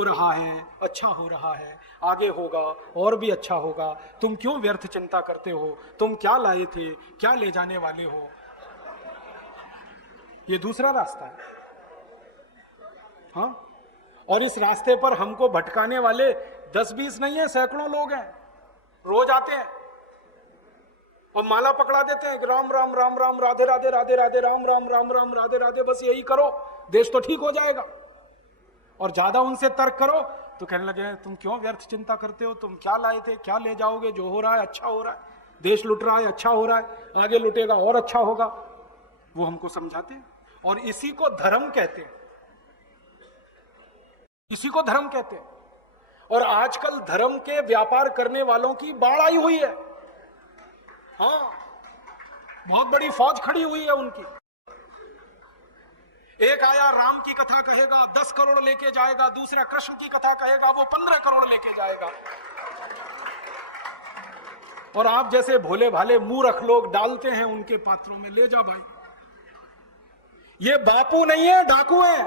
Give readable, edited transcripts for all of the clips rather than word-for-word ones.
हो रहा है, अच्छा हो रहा है, आगे होगा और भी अच्छा होगा, तुम क्यों व्यर्थ चिंता करते हो, तुम क्या लाए थे, क्या ले जाने वाले हो। ये दूसरा रास्ता है। हाँ, और इस रास्ते पर हमको भटकाने वाले 10-20 नहीं है, सैकड़ों लोग हैं, रोज आते हैं और माला पकड़ा देते हैं कि राम राम राम राम, राधे राधे राधे राधे, राम राम राम राम, राधे राधे, बस यही करो देश तो ठीक हो जाएगा। और ज्यादा उनसे तर्क करो तो कहने लगे तुम क्यों व्यर्थ चिंता करते हो, तुम क्या लाए थे, क्या ले जाओगे, जो हो रहा है अच्छा हो रहा है, देश लुट रहा है अच्छा हो रहा है, आगे लुटेगा और अच्छा होगा। वो हमको समझाते हैं और इसी को धर्म कहते हैं, इसी को धर्म कहते हैं। और आजकल धर्म के व्यापार करने वालों की बाढ़ आई हुई है। हाँ, बहुत बड़ी फौज खड़ी हुई है उनकी। एक आया राम की कथा कहेगा 10 करोड़ लेके जाएगा, दूसरा कृष्ण की कथा कहेगा वो 15 करोड़ लेके जाएगा। और आप जैसे भोले भाले मूर्ख लोग डालते हैं उनके पात्रों में, ले जा भाई। ये बापू नहीं है, डाकू है।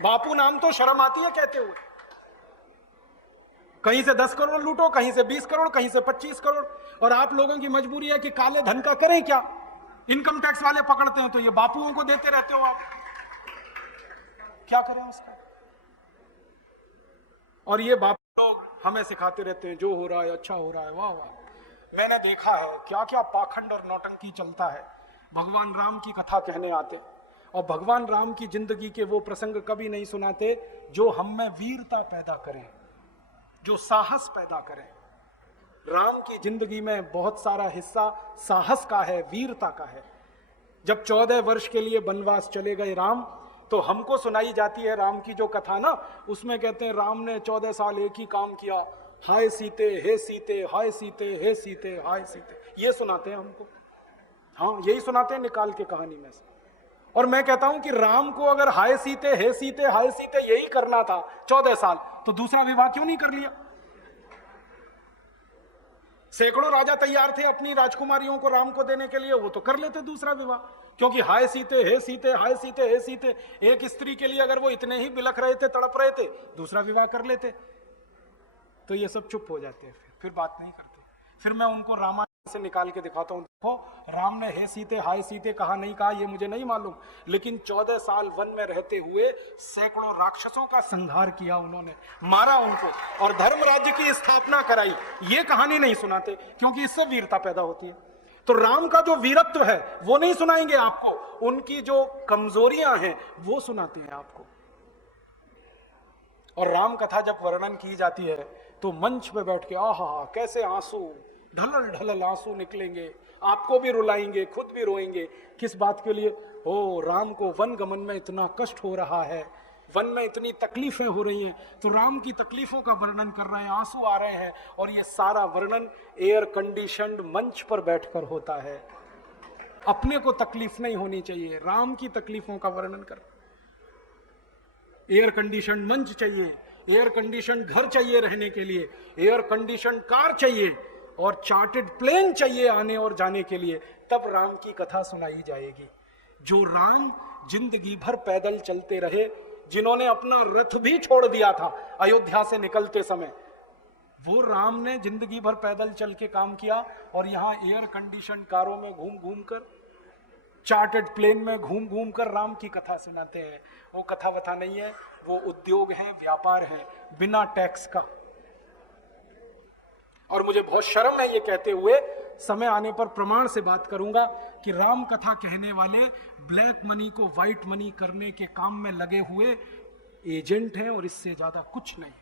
बापू नाम तो शर्म आती है कहते हुए। कहीं से 10 करोड़ लूटो, कहीं से 20 करोड़, कहीं से 25 करोड़। और आप लोगों की मजबूरी है कि काले धन का करें क्या, इनकम टैक्स वाले पकड़ते हैं तो ये बापुओं को देते रहते हो आप, क्या करें उसका। और ये बापू लोग हमें सिखाते रहते हैं जो हो रहा है अच्छा हो रहा है, वाह वाह। मैंने देखा है क्या क्या पाखंड और नौटंकी चलता है। भगवान राम की कथा कहने आते और भगवान राम की जिंदगी के वो प्रसंग कभी नहीं सुनाते जो हम में वीरता पैदा करें, जो साहस पैदा करें। राम की जिंदगी में बहुत सारा हिस्सा साहस का है, वीरता का है। जब 14 वर्ष के लिए वनवास चले गए राम, तो हमको सुनाई जाती है राम की जो कथा ना, उसमें कहते हैं राम ने 14 साल एक ही काम किया, हाय सीते हे सीते, हाय सीते हे सीते, हाय सीते, ये सुनाते हैं हमको। हाँ, यही सुनाते हैं निकाल के कहानी में से। और मैं कहता हूं कि राम को अगर हाय सीते हे सीते हाय सीते यही करना था 14 साल, तो दूसरा विवाह क्यों नहीं कर लिया। सैकड़ों राजा तैयार थे अपनी राजकुमारियों को राम को देने के लिए, वो तो कर लेते दूसरा विवाह। क्योंकि हाय सीते हे सीते, हाय सीते हे सीते, एक स्त्री के लिए अगर वो इतने ही बिलख रहे थे, तड़प रहे थे, दूसरा विवाह कर लेते। तो ये सब चुप हो जाते हैं, फिर बात नहीं करते। फिर मैं उनको रामायण से निकाल के दिखाता हूं, देखो राम ने हे सीते हाय सीते कहा नहीं कहा ये मुझे नहीं मालूम, लेकिन 14 साल वन में रहते हुए सैकड़ों राक्षसों का संहार किया उन्होंने, मारा उनको और धर्म राज्य की स्थापना कराई। ये कहानी नहीं सुनाते क्योंकि इससे वीरता पैदा होती है। तो राम का जो वीरत्व है वो नहीं सुनाएंगे आपको, उनकी जो कमजोरियां हैं वो सुनाते हैं आपको। और राम कथा जब वर्णन की जाती है तो मंच पे बैठ के आहा कैसे आंसू, ढलल ढलल आंसू निकलेंगे, आपको भी रुलाएंगे, खुद भी रोएंगे। किस बात के लिए? ओ राम को वन गमन में इतना कष्ट हो रहा है, वन में इतनी तकलीफें हो रही हैं, तो राम की तकलीफों का वर्णन कर रहे हैं, आंसू आ रहे हैं। और ये सारा वर्णन एयर कंडीशनड मंच पर बैठकर होता है। अपने को तकलीफ नहीं होनी चाहिए, राम की तकलीफों का वर्णन कर। एयर कंडीशन मंच चाहिए, एयर कंडीशन घर चाहिए रहने के लिए, एयर कंडीशन कार चाहिए और चार्टर्ड प्लेन चाहिए आने और जाने के लिए, तब राम की कथा सुनाई जाएगी। जो राम जिंदगी भर पैदल चलते रहे, जिन्होंने अपना रथ भी छोड़ दिया था अयोध्या से निकलते समय, वो राम ने जिंदगी भर पैदल चल के काम किया और यहां एयर कंडीशन कारों में घूम घूम कर, चार्टर्ड प्लेन में घूम घूम कर राम की कथा सुनाते हैं। वो कथा वथा नहीं है, वो उद्योग है, व्यापार है, बिना टैक्स का। और मुझे बहुत शर्म है ये कहते हुए, समय आने पर प्रमाण से बात करूंगा कि राम कथा कहने वाले ब्लैक मनी को व्हाइट मनी करने के काम में लगे हुए एजेंट हैं और इससे ज्यादा कुछ नहीं।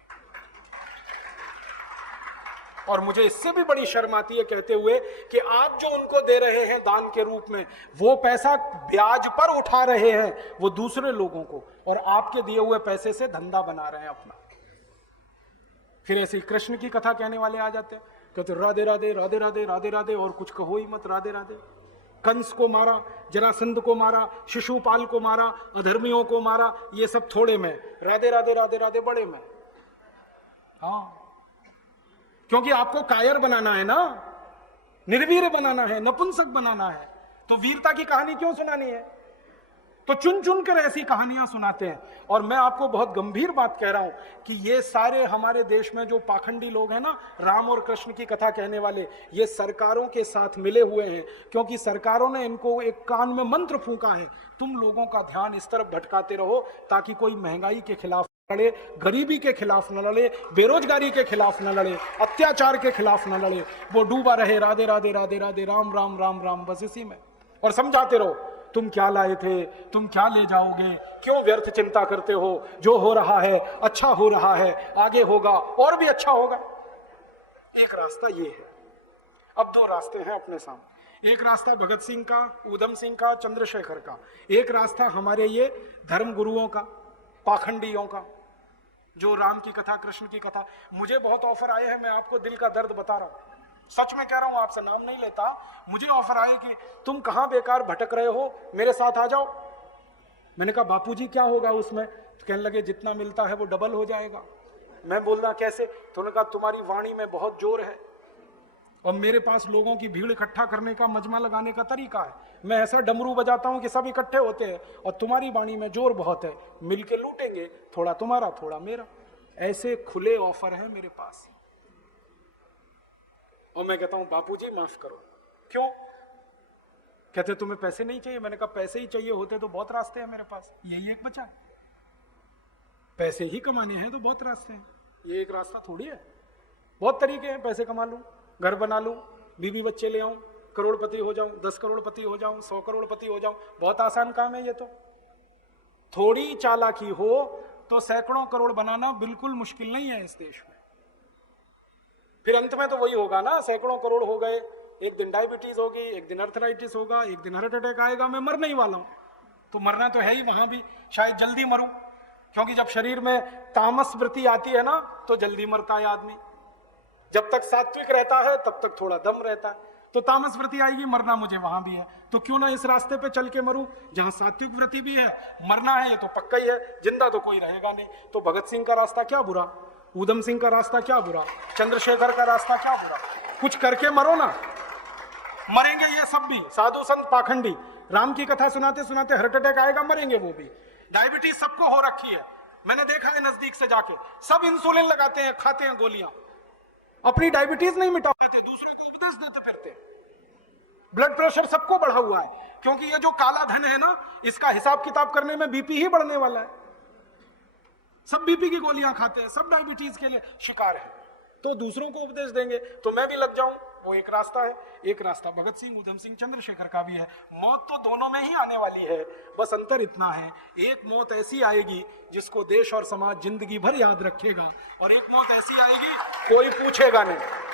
और मुझे इससे भी बड़ी शर्म आती है कहते हुए कि आप जो उनको दे रहे हैं दान के रूप में, वो पैसा ब्याज पर उठा रहे हैं वो दूसरे लोगों को, और आपके दिए हुए पैसे से धंधा बना रहे हैं अपना। फिर ऐसे ही कृष्ण की कथा कहने वाले आ जाते हैं, कहते राधे राधे राधे राधे राधे राधे, और कुछ कहो ही मत, राधे राधे। कंस को मारा, जरासंध को मारा, शिशुपाल को मारा, अधर्मियों को मारा, ये सब थोड़े में, राधे राधे राधे राधे बड़े में। हाँ, क्योंकि आपको कायर बनाना है ना, निर्वीर बनाना है, नपुंसक बनाना है, तो वीरता की कहानी क्यों सुनानी है? तो चुन चुन कर ऐसी कहानियां सुनाते हैं। और मैं आपको बहुत गंभीर बात कह रहा हूं कि ये सारे हमारे देश में जो पाखंडी लोग हैं ना, राम और कृष्ण की कथा कहने वाले, ये सरकारों के साथ मिले हुए हैं, क्योंकि सरकारों ने इनको एक कान में मंत्र फूंका है, तुम लोगों का ध्यान इस तरफ भटकाते रहो ताकि कोई महंगाई के खिलाफ लड़े, गरीबी के खिलाफ न लड़े, बेरोजगारी के खिलाफ न लड़े, अत्याचार के खिलाफ न लड़े, वो डूबा रहे राधे राधे राधे राधे राम राम राम राम बस इसी में। और समझाते रहो तुम क्या लाए थे, तुम क्या ले जाओगे, क्यों व्यर्थ चिंता करते हो, जो हो रहा है अच्छा हो रहा है, आगे होगा और भी अच्छा होगा। एक रास्ता ये है। अब दो रास्ते हैं अपने सामने, एक रास्ता भगत सिंह का, ऊधम सिंह का, चंद्रशेखर का, एक रास्ता हमारे ये धर्म गुरुओं का, पाखंडियों का, जो राम की कथा कृष्ण की कथा। मुझे बहुत ऑफर आए हैं, मैं आपको दिल का दर्द बता रहा हूं, सच में कह रहा हूं, आपसे नाम नहीं लेता। मुझे ऑफर आए कि तुम कहां बेकार भटक रहे हो, मेरे साथ आ जाओ। मैंने कहा बापूजी क्या होगा उसमें? तो कहने लगे जितना मिलता है वो डबल हो जाएगा। मैं बोल रहा कैसे? तो उन्होंने कहा तुम्हारी वाणी में बहुत जोर है और मेरे पास लोगों की भीड़ इकट्ठा करने का, मजमा लगाने का तरीका है। मैं ऐसा डमरू बजाता हूं कि सब इकट्ठे होते हैं, और तुम्हारी वाणी में जोर बहुत है, मिलके लूटेंगे, थोड़ा तुम्हारा थोड़ा मेरा। ऐसे खुले ऑफर है मेरे पास। और मैं कहता हूं बापूजी माफ करो। क्यों? कहते तुम्हें पैसे नहीं चाहिए। मैंने कहा पैसे ही चाहिए होते तो बहुत रास्ते हैं मेरे पास, यही एक बचा है। पैसे ही कमाने हैं तो बहुत रास्ते हैं, ये एक रास्ता थोड़ी है। बहुत तरीके हैं, पैसे कमा लूं, घर बना लूं, बीवी बच्चे ले आऊं, करोड़पति हो जाऊं, 10 करोड़पति हो जाऊं, 100 करोड़पति हो जाऊं। बहुत आसान काम है ये तो। थोड़ी चालाकी हो तो सैकड़ों करोड़ बनाना बिल्कुल मुश्किल नहीं है इस देश में। फिर अंत में तो वही होगा ना, सैकड़ों करोड़ हो गए, एक दिन डायबिटीज होगी, एक दिन अर्थराइटिस होगा, एक दिन हार्ट अटैक आएगा, मैं मरने ही वाला हूं। तो मरना तो है ही, वहां भी शायद जल्दी मरूं, क्योंकि जब शरीर में तामस वृत्ति आती है ना तो जल्दी मरता है आदमी। जब तक सात्विक रहता है तब तक थोड़ा दम रहता है, तो तामस वृत्ति आएगी, मरना मुझे वहां भी है। तो क्यों ना इस रास्ते पे चल के मरूं जहां सात्विक वृत्ति भी है, मरना है ये तो पक्का ही है, जिंदा तो कोई रहेगा नहीं। तो भगत सिंह का रास्ता क्या बुरा, ऊधम सिंह का रास्ता क्या बुरा, चंद्रशेखर का रास्ता क्या बुरा? कुछ करके मरो ना। मरेंगे ये सब भी, साधु संत पाखंडी, राम की कथा सुनाते सुनाते हार्ट अटैक आएगा, मरेंगे वो भी। डायबिटीज सबको हो रखी है, मैंने देखा है नजदीक से जाके, सब इंसुलिन लगाते हैं, खाते हैं गोलियां, अपनी डायबिटीज नहीं मिटा पाते, दूसरों को उपदेश देते फिरते। ब्लड प्रेशर सबको बढ़ा हुआ है, क्योंकि ये जो काला धन है ना, इसका हिसाब किताब करने में बीपी ही बढ़ने वाला है। सब बीपी की गोलियां खाते हैं, सब डायबिटीज के लिए शिकार है, तो दूसरों को उपदेश देंगे तो मैं भी लग जाऊं, वो एक रास्ता है। एक रास्ता भगत सिंह, ऊधम सिंह, चंद्रशेखर का भी है। मौत तो दोनों में ही आने वाली है, बस अंतर इतना है, एक मौत ऐसी आएगी जिसको देश और समाज जिंदगी भर याद रखेगा, और एक मौत ऐसी आएगी कोई पूछेगा नहीं।